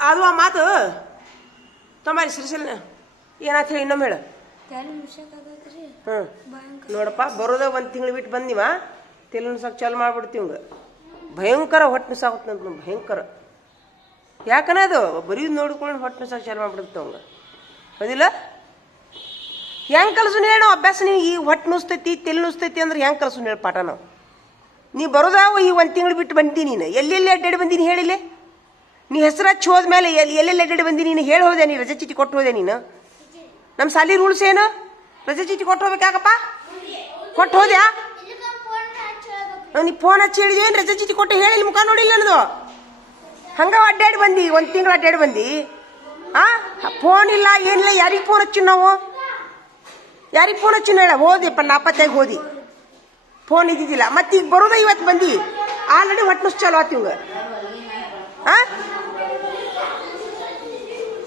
ಅದು ಆ ಮಾತು? ತೊಂಬರಿ ಸಿರಿಸಿಲ್ ಏನಾಯ್ತು ಹೇಳಿ. ಇನ್ನೊಮ್ಮೆ ಹೇಳು ಹ್ಞೂ. ನೋಡಪ್ಪ ಬರೋದ ಒಂದು ತಿಂಗಳು ಬಿಟ್ಟು ಬಂದಿವ ತೆಲುನ್ ಸಾಕು ಚಾಲು ಮಾಡ್ಬಿಡ್ತೀವಿ ಹಂಗೆ. ಭಯಂಕರ ಹೊಟ್ಟೆ ಸಾಕು ಅಂತ ನಮ್ಗೆ ಭಯಂಕರ. ಯಾಕನ ಅದು? ಬರೀ ನೋಡ್ಕೊಂಡು ಹೊಟ್ಟೆ ಸಾಕು ಚಾಲು ಮಾಡ್ಬಿಡುತ್ತೆ ಅವಂಗ. ಹೌದಿಲ್ಲ? ಹೆಂಗೆ ಕಲಸು ಹೇಳೋ ಅಭ್ಯಾಸ ನೀವು ಈ ಹೊಟ್ಟೆ ನುಸ್ತೈತಿ ತೆಲು ನುಸ್ತೈತಿ ಅಂದ್ರೆ ಹೆಂಗೆ ಕಲಸು ಹೇಳಿ ಪಾಠ ನಾವು? ನೀ ಬರೋದಾವ ಈ ಒಂದು ತಿಂಗಳು ಬಿಟ್ಟು ಬಂದಿ ನೀನು. ಎಲ್ಲೆಲ್ಲಿ ಅಡ್ಡಾಡಿ ಬಂದೀನಿ ಹೇಳಿಲೆ? ನೀ ಹೆಸರು ಹಚ್ಚಿ ಹೋದ್ಮೇಲೆ ಎಲ್ಲಿ ಎಲ್ಲೆಲ್ಲಿ ಅಡ್ಡಾಡಿ ಬಂದಿ ನೀನು ಹೇಳಿ ಹೋದೆ ನೀನು, ರಜೆ ಚೀಟಿ ಕೊಟ್ಟು ಹೋದೆ ನೀನು? ನಮ್ಮ ಸಾಲಿ ರೂಲ್ಸ್ ಏನು? ರಜೆ ಚೀಟಿ ಕೊಟ್ಟು ಹೋಗ್ಬೇಕಾಗಪ್ಪ? ಕೊಟ್ಟು ಹೋದ್ಯಾ? ನೀ ಫೋನ್ ಹಚ್ಚಿ ಹೇಳಿದೆ ಏನು ರಜೆ ಚೀಟಿ ಕೊಟ್ಟು ಹೇಳಿ ಮುಖ ನೋಡಿಲ್ಲ ನನ್ನದು ಹಂಗ ಅಡ್ಡಾಡಿ ಬಂದಿ, ಒಂದು ತಿಂಗಳು ಅಡ್ಡಾಡಿ ಬಂದಿ? ಆ? ಫೋನ್ ಇಲ್ಲ ಏನಿಲ್ಲ ಯಾರಿಗೆ ಫೋನ್ ಹಚ್ಚಿ ನಾವು? ಯಾರಿಗೆ ಫೋನ್ ಹಚ್ಚಿ ಹೇಳ? ಹೋದಿಪ್ಪ ನಾಪತ್ತಾಗಿ ಹೋದಿ. ಫೋನ್ ಇದ್ದಿದ್ದಿಲ್ಲ. ಮತ್ತೆ ಈಗ ಬರೋದ ಇವತ್ತು ಬಂದಿ? ಆಲ್ರೆಡಿ ಹೊಟ್ಟೆ ಚಾಲು ಆತಿ ಹಾಂ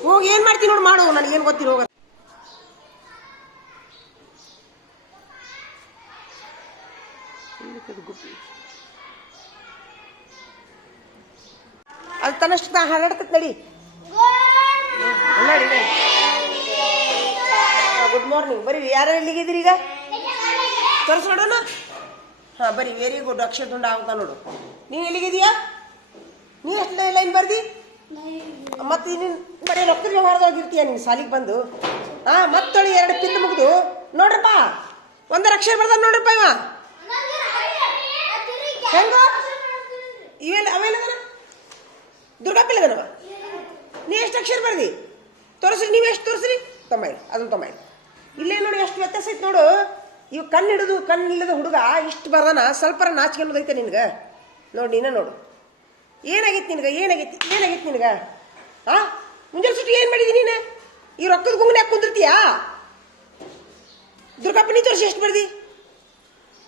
ಹೋಗಿ ಏನು ಮಾಡ್ತೀನಿ ನೋಡಿ ಮಾಡು ನನಗೇನು ಗೊತ್ತಿರೋ ಹೋಗ ಅದು ತನ್ನಷ್ಟು ನಾ ಹರಡ್ತೈತೆ ನಡಿ. ನಡಿ ಗುಡ್ ಮಾರ್ನಿಂಗ್ ಬರೀ ಯಾರು ಎಲ್ಲಿಗಿದ್ದೀರಿ ಈಗ? ತೋರಿಸ್ ನೋಡೋಣ. ಹಾ, ಬರೀ ವೆರಿ ಗುಡ್ ಅಕ್ಷರ ತುಂಡ ಅಂತ ನೋಡು. ನೀನು ಎಲ್ಲಿಗಿದೀಯಾ ನೀ ಎಷ್ಟು ಲೈನ್ ಬರ್ದಿ? ಮತ್ತೆ ನಿನ್ ಬರೀ ರೊಕ್ಕದ ವ್ಯವಹಾರದೊಳಗಿರ್ತೀಯ ನಿನ್ ಸಾಲಿಗೆ ಬಂದು? ಹಾಂ ಮತ್ತೊಳಿ ಎರಡು ಪಿನ್ ಮುಗಿದು. ನೋಡ್ರಪ್ಪ, ಒಂದರ ಅಕ್ಷರ ಬರ್ದ ನೋಡ್ರಪ್ಪ ಇವ. ಹೆಂಗ? ಇವೆಲ್ಲ ಅವೆಲ್ಲದನ ದುರ್ಗಾಪಿಲ್ಲದನವ ನೀ ಎಷ್ಟು ಅಕ್ಷರ ಬರ್ದಿ? ತೋರಿಸ್ರಿ ನೀವು ಎಷ್ಟು ತೋರಿಸ್ರಿ? ತೊಂಬೈ ಅದನ್ನ ತೊಂಬೈ ಇಲ್ಲೇ ನೋಡಿ, ಎಷ್ಟು ವ್ಯತ್ಯಾಸ ಐತೆ ನೋಡು. ಇವು ಕಣ್ಣು ಹಿಡಿದು ಕಣ್ಣು ಇಲ್ಲದ ಹುಡುಗ ಇಷ್ಟು ಬರ್ದಾನ ಸ್ವಲ್ಪರ ನಾಚಿಕೆ ಅನ್ನೋದೈತೆ ನಿನ್ಗೆ. ನೋಡಿ, ನೀನ ನೋಡು. ಏನಾಗೈತಿ ನಿನಗೆ? ಏನಾಗೈತಿ ಏನಾಗಿತ್ತು ನಿನಗೆ? ಆ? ಮುಂಜಾನೆ ಸುಟ್ಟು ಏನು ಮಾಡಿದಿ ನೀನು? ಈ ರೊಕ್ಕದ ಗುಂಗನೆ ಕುಂದಿರ್ತೀಯಾ? ದುರ್ಗಪ್ಪ, ನೀ ತೋರಿಸಿ ಎಷ್ಟು ಬರ್ದಿ?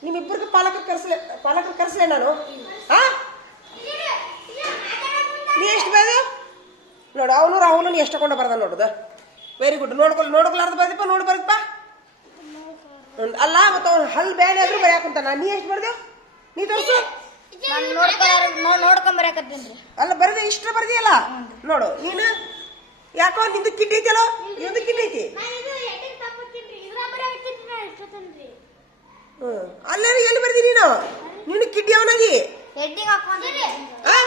ನಿಮ್ಮಿಬ್ಬರಿಗೆ ಪಾಲಕರು ಕರೆಸಲೆ ಪಾಲಕರು ಕರೆಸಲೆ ನಾನು. ಆ? ನೀ ಎಷ್ಟು ಬೇದು ನೋಡು, ಅವನು ರಾಹುಲ್, ನೀ ಎಷ್ಟು ತಗೊಂಡು ಬರ್ದ ನೋಡುದು. ವೆರಿ ಗುಡ್ ನೋಡ್ಕೊಲ್ ನೋಡ್ಕೊಲಾರ್ದು ಬರ್ದಪ್ಪ, ನೋಡಿ ಬರ್ದಪ್ಪ. ಅಲ್ಲ ಮತ್ತು ಅವ್ನು ಹಲ್ ಬೇನೆ ಆದ್ರೂ ನಾನು ನೀ ಎಷ್ಟು ಬರ್ದೇವು ನೀ ತೋರಿಸು. ನಾನು ನೋಡ್ಕೊಳ ನೋಡ್ಕೊಂಡ್ ಬರಕತ್ತೀನಿ ಅಲ್ಲ ಬರದೆ ಇಷ್ಟ ಬರ್ದಿಯಲ್ಲ? ನೋಡು ನೀನು ಯಾಕೋ ನಿಂದು ಕಿಡ್ಡಿ ಐತಲ್ಲ? ನಿಂದು ಕಿಡ್ಡಿ ಐತಿ? ಅಲ್ಲೇ ಎಲ್ಲಿ ಬರ್ದಿ ನೀನು? ನೀನು ಕಿಟ್ಟಿ ಅವನಾಗಿ? ಹೆಡ್ಡಿಂಗ್ ಹಾಕೊಂಡ್ರಿ ಆ?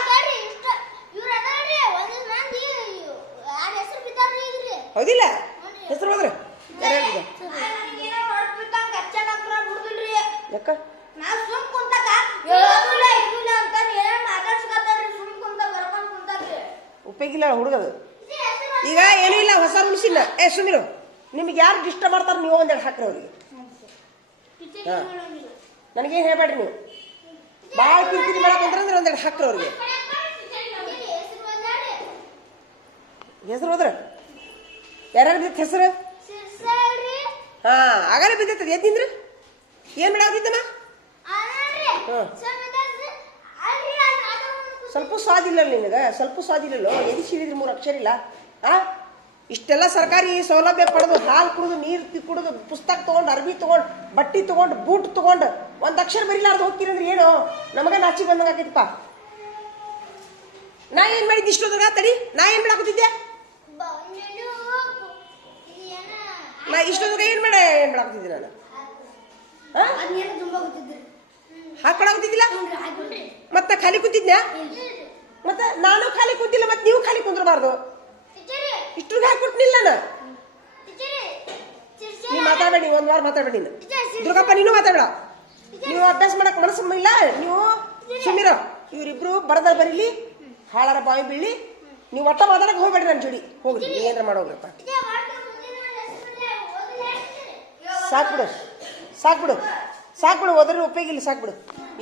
ಹೌದಿಲ್ಲ? ಹೆಸರು ಹೋದ್ರೆ? ಯಾರು ಹೇಳಿದ ಯಾಕ? ಉಪಯೋಗಿಲ್ಲ ಹುಡುಗದು. ಈಗ ಏನೂ ಇಲ್ಲ ಹೊಸ ರೂಲ್ಸ್ ಇಲ್ಲ ಏ ಸುಮಿರು ನಿಮ್ಗೆ ಯಾರು ಡಿಸ್ಟರ್ಬ್ ಮಾಡ್ತಾರೆ ನೀವು ಒಂದೆರಡು ಹಾಕ್ರಿ ಅವ್ರಿಗೆ. ಹಾಂ. ನನಗೇನು ಹೇಳ್ಬೇಡ್ರಿ ನೀವು. ಭಾಳ ಕಿರಿಕಿರಿ ಮಾಡಕ್ಕಂದ್ರೆ ಒಂದೆರಡು ಹಾಕ್ರಿ ಅವ್ರಿಗೆ. ಹೆಸರು ಹೋದ್ರ? ಯಾರ್ಯಾರು ಬಿದ್ದೈತೆ ಹೆಸರು? ಹಾ ಆಗಲೇ ಬಿದ್ದೈತದ. ಎದ್ದಿಂದ್ರ? ಏನು ಸ್ವಲ್ಪ ಸ್ವಾದಿಲ್ಲ ನಿನಗೆ? ಸ್ವಲ್ಪ ಸ್ವಾದಿಲ್ಲಲ್ಲೋ ಎದು ಸಿಡಿದ್ರೆ ಮೂರು ಅಕ್ಷರ ಇಲ್ಲ? ಆ? ಇಷ್ಟೆಲ್ಲ ಸರ್ಕಾರಿ ಸೌಲಭ್ಯ ಪಡೆದು ಹಾಲು ಕುಡಿದು ನೀರು ಕುಡಿದು ಪುಸ್ತಕ ತೊಗೊಂಡು ಅರ್ಬಿ ತೊಗೊಂಡು ಬಟ್ಟೆ ತೊಗೊಂಡು ಬೂಟ್ ತೊಗೊಂಡು ಒಂದು ಅಕ್ಷರ ಬರಿಲಾರ್ದು ಹೋಗ್ತೀರಂದ್ರೆ ಏನು? ನಮಗೆ ನಾಚಿ ಬಂದಂಗೆ ಆಕೈತಪ್ಪ. ನಾ ಏನು ಮಾಡಿದ್ದು ದೊಡ್ಡ ತಡಿ. ನಾ ಏನು ಮಾಡಾಕುತ್ತಿದ್ದೆ? ನಾ ಇಷ್ಟೊಂದಾಗ ಏನು ಮಾಡ ಏನು ಮಾಡಾಕುತ್ತಿದ್ದೆ ನಾನು? ಹಾಂ ಹಾಕೊಳಕತ್ತಿದ್ದಿಲ್ಲ ಮತ್ತೆ ಖಾಲಿ ಕೂತಿದ್ನ? ಮತ್ತೆ ನಾನು ಖಾಲಿ ಕೂತಿಲ್ಲ, ಮತ್ತೆ ನೀವು ಖಾಲಿ ಕುಂದ್ರಬಾರ್ದು. ಇಷ್ಟು ಹಾಕೊಟ್ನಿಲ್ಲ ನಾನು. ನೀವು ಮಾತಾಡಬೇಡಿ, ಒಂದು ವಾರ ಮಾತಾಡಬೇಡಿ ದುರ್ಗಪ್ಪ, ನೀನು ಮಾತಾಡ ನೀವು ಅಭ್ಯಾಸ ಮಾಡಕ್ ಮನಸ್ಸು ಇಲ್ಲ. ನೀವು ಸುಮ್ಮಿರ ಇವರಿಬ್ರು ಬರದ ಬರೀಲಿ, ಹಾಳಾರ ಬಾಯಿ ಬೀಳಿ ನೀವು ಒಟ್ಟ ಮಾತಾಡಕ್ ಹೋಗ್ಬೇಡ್ರಿ ನನ್ನ ಜೋಡಿ. ಹೋಗ್ರಿ ಏನಾರ ಮಾಡೋಗ್ರಪ್ಪ ಸಾಕ್ಬಿಡು ಸಾಕ್ಬಿಡು. ಸಾಕ್ಬಿಡು ಹೋದ್ರೆ ಉಪಯೋಗ ಇಲ್ಲ ಸಾಕ್ಬಿಡು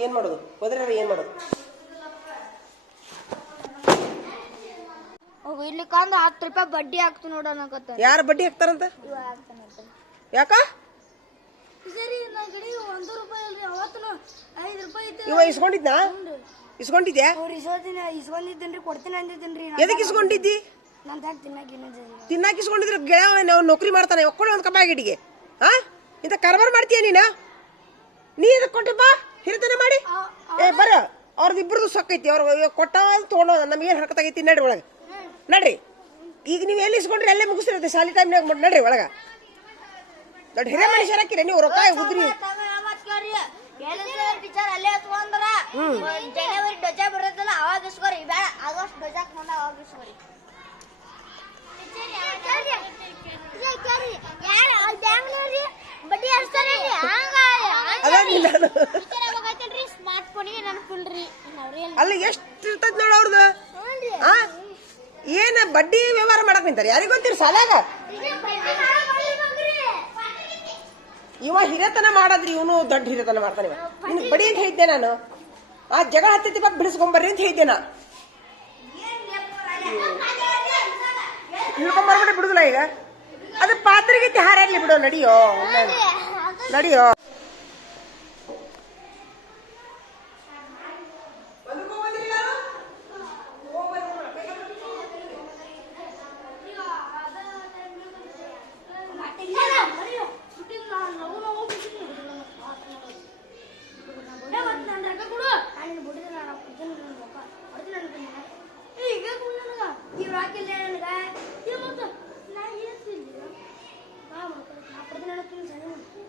ಏನು ಮಾಡೋದು? ಒದ್ರೆ ಏನು ಮಾಡೋದು? ಇರ್ಲಿಕ್ಕಂದ್ರ ಹತ್ತು ರೂಪಾಯಿ ಬಡ್ಡಿ ಹಾಕ್ತು ನೋಡೋಣ ಯಾರು ಬಡ್ಡಿ ಹಾಕ್ತಾರಂತ? ಯಾಕ? ಇವ ಇಸ್ಕೊಂಡಿದ್ನಾ? ಇಸ್ಕೊಂಡಿದ್ಯಾ? ಇಸ್ಕೊಂಡಿದ್ದೇನ್ರಿ ಕೊಡ್ತೀನಿ ಅಂದಿದ್ದೇನ್ರಿ ಎದಕ್ಕೆ ಇಸ್ಕೊಂಡಿದ್ದಿ? ತಿನ್ನಾಕ ಇಸ್ಕೊಂಡಿದ್ರೆ ಗೆಳೆಯ ನೌಕರಿ ಮಾಡ್ತಾನೆ ಒಕ್ಕೊಳ್ಳಿ ಒಂದು ಕಬ್ಬಾಗಿಡಿಗೆ ಹಾ ಇಂಥ ಕಾರ್ಬಾರ್ ಮಾಡ್ತೀಯ ನೀನು? ನೀ ಇದಕ್ಕೆ ಬಾ? ಹಿರಿತನ ಮಾಡಿ. ಏ ಬರ. ಅವ್ರದ್ದು ಇಬ್ಬರದು ಸೊಕ್ಕೈತಿ ಅವ್ರು ಕೊಟ್ಟ ತೊಗೊಂಡೋದ ನಮ್ಗೇನು ಹರಕತ್ತಾಗೈತಿ ನಡ್ರಿ ಒಳಗೆ. ನಡ್ರಿ ಈಗ ನೀವು ಎಲ್ಲಿ ಇಸ್ಕೊಂಡ್ರಿ ಅಲ್ಲೇ ಮುಗಿಸಿರುತ್ತೆ ಶಾಲಿ ಟೈಮ್ನಾಗ ನಡ್ರಿ ಒಳಗೆ. ದೊಡ್ಡ ಹಿರಿಯ ಮನುಷ್ಯರ ಹಾಕಿರಿ. ನೀವು ರೊಕ್ಕ ಉದ್ರಿ. ಜನವರಿ ಧ್ವಜ ಬರೋದಲ್ಲ ಅವಾಗ ಇಸ್ಕೋರಿ. ಬೇಡ ಆಗಸ್ಟ್ ಧ್ವಜ ಮುಂದ ಅವಾಗ ಇಸ್ಕೋರಿ. ಬಡ್ಡಿ ಹಚ್ತಾರಿ ಹಂಗ ನೆನಪಿಲ್ರಿ ಅಲ್ಲಿ ಎಷ್ಟು ಇರ್ತೈತಿ ನೋಡ ಅವ್ರದ್ದು ಏನ ಬಡ್ಡಿ ವ್ಯವಹಾರ ಮಾಡಕ್ ನಿಂತಾರೆ? ಯಾರಿಗ ಗೊತ್ತಿರಿ ಸಾಲಾಗ ಇವ ಹಿರೇತನ ಮಾಡದ್ರಿ ಇವನು ದೊಡ್ಡ ಹಿರೇತನ ಮಾಡ್ತಾನೆ ಇವ. ನಿನ್ ಬಡಿ ಅಂತ ಹೇಳಿದ್ದೆ ನಾನು. ಆ ಜಗಳ ಹತ್ತೈತಿ ಬಗ್ಗೆ ಬಿಡಿಸ್ಕೊಂಬರ್ರಿ ಅಂತ ಹೇಳಿದ್ದೆ ನಾ. ಬಿಡುದಿಲ್ಲ ಈಗ? ಅದು ಪಾತ್ರೆಗೆ ಹಾರಾಡ್ಲಿ ಬಿಡೋ ನಡಿಯೋ. ನಡಿಯೋ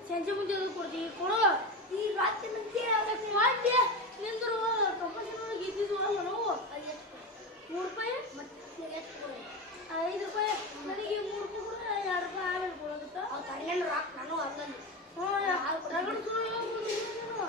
ಸಂಜೆ ಮುಂದೆ ಕೊಡ್ತೀವಿ ಕೊಡು ಈ ರಾತ್ರಿ ಮಂದಿ ನಿಂದ್ರು ಕಂಪಲ್ಸರಿ ಇದ್ದಿದ್ದು ಅಲ್ಲ ನಾವು ಮೂರು ರೂಪಾಯಿ ಮತ್ತೆ ಎಷ್ಟು ಕೊಡು ಐದು ರೂಪಾಯಿ ನನಗೆ ಮೂರು ರೂಪಾಯಿ ಕೊಡು ಎರಡು ರೂಪಾಯಿ ಆಮೇಲೆ ಕೊಡೋಗುತ್ತಾ ಹನ್ನೆರಡು ರಾಕ್ ನಾನು ಹಂಗಂದು ಹ್ಞೂ ರಗಡ್ ಸುಳ್ಳು ಹೇಳ್ಬೋದು ನೀನು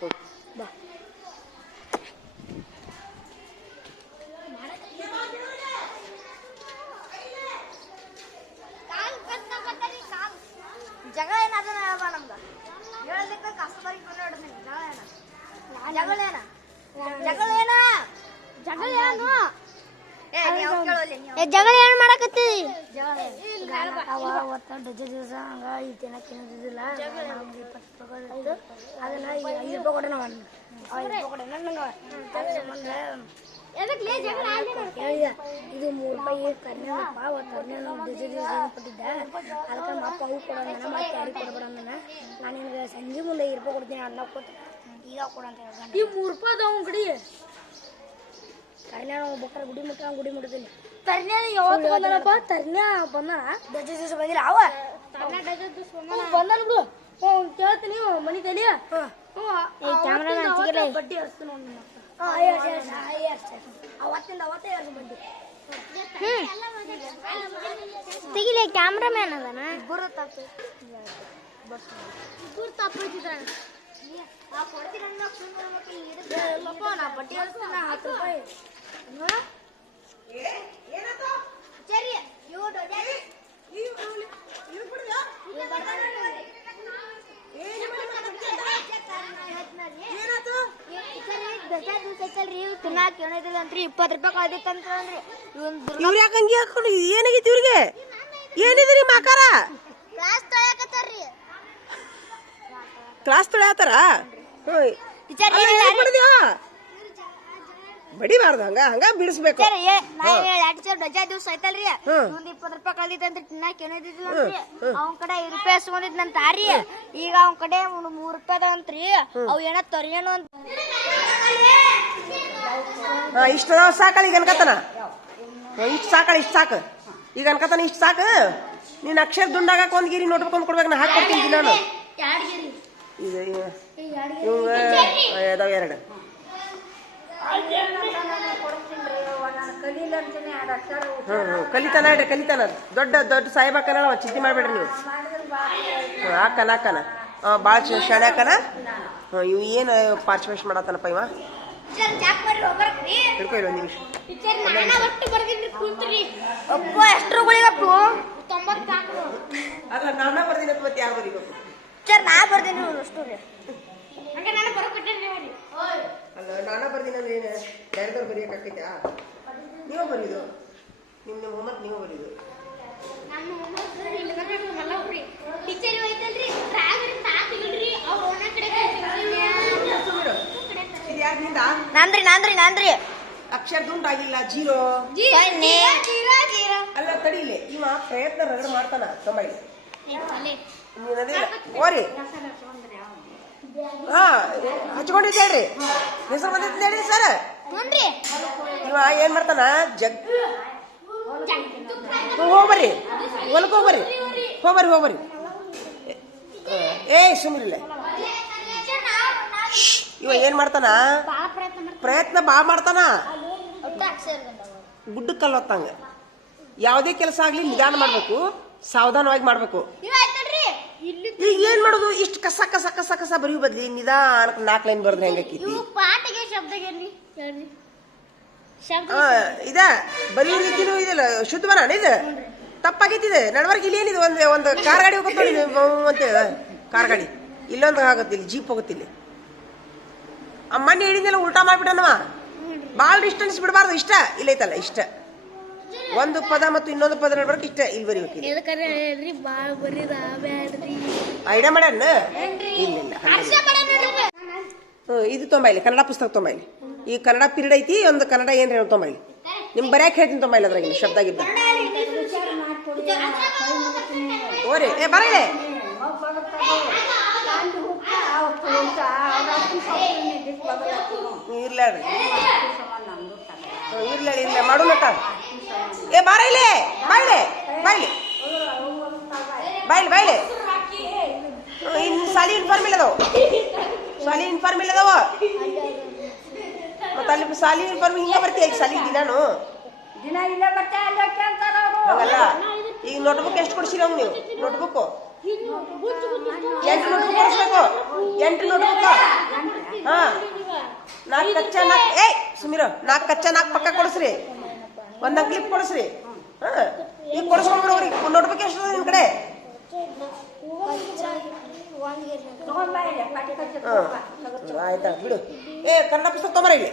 ಬಾ ಜಗಳ ಏನಾದ್ರು ಹೇಳ್ಬಾ ನಮ್ಗೆ ಹೇಳಲಿಕ್ಕೆ ಕಷ್ಟಪರಿ ಕೊಂಡಾಡ್ತೀನಿ ಜಗಳ ಏನ ಜಗಳ ಏನ ಜಗಳ ಏನ ಜಗಳ ಏನು ಜಗಳ ಏನ್ ಮಾಡಕತ್ತಿ ಅವ ಅವತ್ತ ಡಜ ದಿವಸ ಹಂಗ ಈ ತಿನ್ನಕ್ಕೆ ಏನಿದ್ದಿಲ್ಲ ನಮ್ಗೆ ಇಪ್ಪತ್ತು ರೂಪಾಯಿ ಇದು ಅದನ್ನ ಈ ಐದು ರೂಪಾಯಿ ಕೊಡ ನಾವು ಐದು ರೂಪಾಯಿ ಕೊಡ ನಂಗೆ ಅದ್ರ ಸಂಬಂಧ ಹೇಳಿದ ಇದು ಮೂರು ರೂಪಾಯಿ ಕರ್ನೇನಪ್ಪ ಅವತ್ತು ಕರ್ನೇನು ಡಜ ದಿವಸ ಕೊಟ್ಟಿದ್ದ ಅದಕ್ಕೆ ನಮ್ಮ ಅಪ್ಪ ಅವು ಕೊಡೋಣ ಮತ್ತೆ ಯಾರಿಗೆ ಕೊಡಬೇಡ ಅಂದನ ನಾನು ನಿನಗೆ ಸಂಜೆ ಮುಂದೆ ಐದು ರೂಪಾಯಿ ಕೊಡ್ತೀನಿ ಅನ್ನ ಕೊಟ್ಟು ಈಗ ಕೊಡ ಅಂತ ಹೇಳ್ದ ಈ ಮೂರು ರೂಪಾಯಿ ಅದಾವ ಗಡಿ ಕರ್ನ್ಯಾನ ಬೇಕಾರೆ ಗುಡಿ ಮುಟ್ಟ ಗುಡಿ ಮುಟ್ಟದಿಲ್ಲ ತರ್ನ್ಯಾ ಯಾವತ್ತು ಬಂದನಪ್ಪ? ತರ್ನ್ಯಾ ಬಂದನ? ಡಜ ದಿವಸ ಬಂದಿಲ್ಲ ಅವ. ಬಂದನ? ಬಿಡು. ಹ್ಞೂ ಕೇಳ್ತೀನಿ ಮನಿ ತಲಿ. ಕ್ಯಾಮ್ರಾ ಬಡ್ಡಿ ಹಚ್ತೀನಿ ಅವತ್ತಿಂದ ಅವತ್ತೇ ಎರಡು ಬಡ್ಡಿ. ತೆಗಿಲೆ ಕ್ಯಾಮ್ರಾಮ್ಯಾನ್ ಅದನ? ತಪ್ಪು ತಪ್ಪು ಇಲ್ಲಪ್ಪ ನಾ ರೂಪಾಯಿ ಸರಿ ರೂಪಾಯಿ ಕಳ್ದಿತ್ತು ಅಂತಂದ್ರಿ ಇವನ್ ಇವ್ರು ಯಾಕೆ ಹಂಗೆ ಹಾಕೊಂಡು ಏನಾಗೈತಿ ಇವ್ರಿಗೆ? ಏನಿದ್ರಿ ನಿಮ್ಮ ಕ್ಲಾಸ್ ತೊಳ್ಯಾತಾರ? ಬಡಿಬಾರ್ದು ಹಂಗ ಹಂಗ ಬಿಡಿಸ್ಬೇಕು ರಜಾ ದಿವಸ ಐತಲ್ರಿ. ಒಂದ್ ಇಪ್ಪತ್ತು ರೂಪಾಯಿ ಕಳ್ದಿತ್ತಂದ್ರೆ ತಿನ್ನಾಕ ಏನಿದಿಲ್ಲ ಅಂತ್ರಿ ಅವನ್ ಕಡೆ ಐದು ರೂಪಾಯಿ ಎಸ್ಕೊಂಡಿದ್ ನನ್ ತಾರಿ. ಈಗ ಅವನ್ ಕಡೆ ಒಂದ್ ಮೂರ್ ರೂಪಾಯಿ ಅಂತ್ರಿ. ಅವ್ ಏನ ತೊರಿಯೇನು ಅಂತ. ಹಾ ಇಷ್ಟು ಸಾಕಲ್ಲ ಈಗ ಅನ್ಕತನ ಇಷ್ಟ ಸಾಕಲ್ಲ ಇಷ್ಟ ಸಾಕು. ಈಗ ಅನ್ಕತನ ಇಷ್ಟ ಸಾಕು? ನೀನ್ ಅಕ್ಷರ ದುಂಡಾಗ ಒಂದ್ ಗಿರಿ ನೋಡ್ಬೇಕು ಅಂತ ಕೊಡ್ಬೇಕು ನಾ ಕೊಡ್ತೀನಿ ನಾನು ಅದಾವ ಎರಡು. ಹ್ಞೂ ಹ್ಞೂ ಕಲಿತಾನ ಇಡ್ರಿ ಕಲಿತಾನ ದೊಡ್ಡ ದೊಡ್ಡ ಸಾಹೇಬ ಅವ ಚಿಂತೆ ಮಾಡಬೇಡ್ರಿ ನೀವು. ಹ್ಞೂ ಹಾಕನ ಹಾಕನ ಹಾಂ ಭಾಳ ಶಾಣೆ ಹಾಕನ ಹ್ಞೂ ಇವ್ ಏನು ಪಾರ್ಟಿಸಿಪೇಟ್ ಮಾಡತ್ತನಪ್ಪ ಇವ? ಹಿಡ್ಕೊ ಇಲ್ಲ ಒಂದು ನಿಮಿಷ. ಅಪ್ಪ ತೊಂಬತ್ನಾಲ್ಕು ಅಲ್ಲ ನಾನಾ ಬರ್ದಿನ ಮತ್ತೆ ಯಾವ ಬರಿಬೇಕು ಟೀಚರ್ ನಾ ಬರ್ತೀನಿ ಅಷ್ಟು ರೀ ಅಲ್ಲ ನಾನ ಬರ್ತೀನಿ ಏನು? ಯಾರಿಗಾರು ಬರೆಯಕ್ಕೆ ಸಾಕೈತಾ ನೀವು ಬರೀದು. ನಿಮ್ಮ ನಿಮ್ಮ ಹೋಮ್ವರ್ಕ್ ನೀವು ಬರೀದು. ನಮ್ಮ ಹೋಮ್ವರ್ಕ್ ಇಲ್ಲಿ. ಬಂದ್ರೆ ಮಲ್ಲವ್ರಿ ಟೀಚರ್ ಐತಲ್ರಿ ಟ್ರಾಗ್ ತಾತಿಲ್ರಿ ಅವ್ರ ಓನ ಕಡೆ ಇದು ಯಾರಿಂದ ನಾನ್ರಿ ನಾನ್ರಿ ನಾನ್ರಿ ಅಕ್ಷರ ದುಂಡಾಗಿಲ್ಲ ಜೀರೋ. ಅಲ್ಲ ತಡಿಲಿ ಇವ ಪ್ರಯತ್ನ ರಗಡ ಮಾಡ್ತಾನ ತೊಂಬೈ ನೀನು ಅದೇ ಓರಿ. ಹಾ ಹಚ್ಕೊಂಡಿದ್ದೇಳ್ರಿ. ಹೆಸರು ಬಂದಿತ್ತು ಹೇಳಿ ಸರ್. ಇವ ಏನ್ ಮಾಡ್ತಾನ? ಜಗ್ ಹೋಗ್ಬರ್ರಿ. ಹೊಲಕ್ಕೆ ಹೋಗ್ಬರ್ರಿ. ಹೋಗ್ಬರ್ರಿ ಹೋಗ್ಬರ್ರಿ. ಏ ಸುಮ್ರಿಲ್ಲ ಇವ ಏನ್ ಮಾಡ್ತಾನ? ಪ್ರಯತ್ನ ಬಾ ಮಾಡ್ತಾನ. ಗುಡ್ಡ ಅಕ್ಷರ ಬಂದವ. ಗುಡ್ಡಕ್ಕೆ ಕಲ್ಲು ಹೊತ್ತಂಗ ಯಾವುದೇ ಕೆಲಸ ಆಗ್ಲಿ ನಿಧಾನ ಮಾಡ್ಬೇಕು ಸಾವಧಾನವಾಗಿ ಮಾಡ್ಬೇಕು. ಇಲ್ಲಿ ಈಗ ಏನ್ ಮಾಡೋದು? ಇಷ್ಟು ಕಸ ಕಸ ಕಸ ಕಸ ಬರೆಯು ಬದ್ಲಿ ನಿಧಾನ ನಾಲ್ಕು ಲೈನ್ ಬರೆದ್ರೆ ಹೆಂಗ ಇವು ಪಾಟಿಗೆ ಶಬ್ದ ಇದ ಬರೆಯೋ ರೀತಿನೂ ಇದಲ್ಲ ಶುದ್ಧ ಬರೋಣ ಇದು? ತಪ್ಪಾಗೈತಿ ಇದು ನಡವರ್ಕ್ ಇಲ್ಲಿ ಏನಿದೆ? ಒಂದು ಒಂದು ಕಾರ್ ಗಾಡಿ ಹೋಗುತ್ತೆ ಅಂತ ಹೇಳ. ಕಾರ್ ಗಾಡಿ. ಇಲ್ಲೊಂದು ಆಗುತ್ತೆ ಇಲ್ಲಿ ಜೀಪ್ ಹೋಗುತ್ತೆ ಇಲ್ಲಿ. ಆ ಮಣ್ಣು ಹಿಡಿದೆಲ್ಲ ಉಲ್ಟಾ ಮಾಡ್ಬಿಟ್ಟನವ ಭಾಳ ಡಿಸ್ಟೆನ್ಸ್ ಬಿಡಬಾರ್ದು ಇಷ್ಟ. ಇಲ್ಲೈತಲ್ಲ ಇಷ್ಟ. ಒಂದು ಪದ ಮತ್ತು ಇನ್ನೊಂದು ಪದ ನಡ್ಬರ್ಕ್ ಇಷ್ಟ. ಇಲ್ಲಿ ಬರೀಬೇಕು ಐಡಿಯಾ ಮಾಡ್ಯಾನ ಇಲ್ಲ. ಇದು ತೊಂಬೈಲಿ ಕನ್ನಡ ಪುಸ್ತಕ ತೊಂಬೈಲಿ. ಈ ಕನ್ನಡ ಪಿರಿಯಡ್ ಐತಿ ಒಂದು ಕನ್ನಡ ಏನ್ ಹೇಳಿ ತೊಂಬೈಲಿ. ನಿಮ್ ಬರೆಯಕ್ಕೆ ಹೇಳ್ತೀನಿ ತೊಂಬೈಲಿ ಅದ್ರಾಗಿನ ಶಬ್ದ ಗಿದ್ದ ಓರಿ ಏ ಬರಲೇ ಇರ್ಲಾಡ್ರಿ ಇರ್ಲ ಇಲ್ಲ ಮಾಡೋಣಟ ಏ ಬಾರ ಇಲ್ಲೇ ಬಾಯ್ಲೆ ಬಾಯ್ಲಿ ಬಾಯ್ಲಿ ಬಾಯ್ಲಿ ಇನ್ ಸಾಲಿ ಯೂನಿಫಾರ್ಮ್ ಇಲ್ಲದವ. ಸಾಲಿ ಯೂನಿಫಾರ್ಮ್ ಇಲ್ಲದವ. ಮತ್ತೆ ಅಲ್ಲಿ ಸಾಲಿ ಯೂನಿಫಾರ್ಮ್ ಹಿಂಗ ಬರ್ತೀಯ ಈಗ ಸಾಲಿ ದಿನಾನು? ದಿನ ಇಲ್ಲೇ ಬರ್ತಾ ಹಂಗಲ್ಲ. ಈಗ ನೋಟ್ಬುಕ್ ಎಷ್ಟು ಕೊಡ್ಸಿರಿ ಅವ್ನು ನೀವು? ನೋಟ್ಬುಕ್ ಎಂಟು ನೋಟ್ಬುಕ್ ಕೊಡಿಸ್ಬೇಕು. ಎಂಟು ನೋಟ್ಬುಕ್ ಹಾ. ನಾಲ್ಕು ಕಚ್ಚಾ ನಾಲ್ಕು ಏಯ್ ಸುಮೀರ ನಾಲ್ಕು ಕಚ್ಚಾ ನಾಲ್ಕು ಪಕ್ಕ ಕೊಡಿಸ್ರಿ. ಒಂದ್ ಕ್ಲಿಪ್ ಕೊಡಿಸ್ರಿ. ಹಾ. ಈಗ ಕೊಡಿಸ್ಕೊಂಡ್ಬಿಡೋರಿ ನೋಟ್ಬುಕ್ ಎಷ್ಟು ನಿನ್ ಕಡೆ? ಆಯ್ತಾ ಬಿಡು. ಏ ಕನ್ನಡ ಪುಸ್ತಕ ತೊಂಬರ ಇಲ್ಲಿ.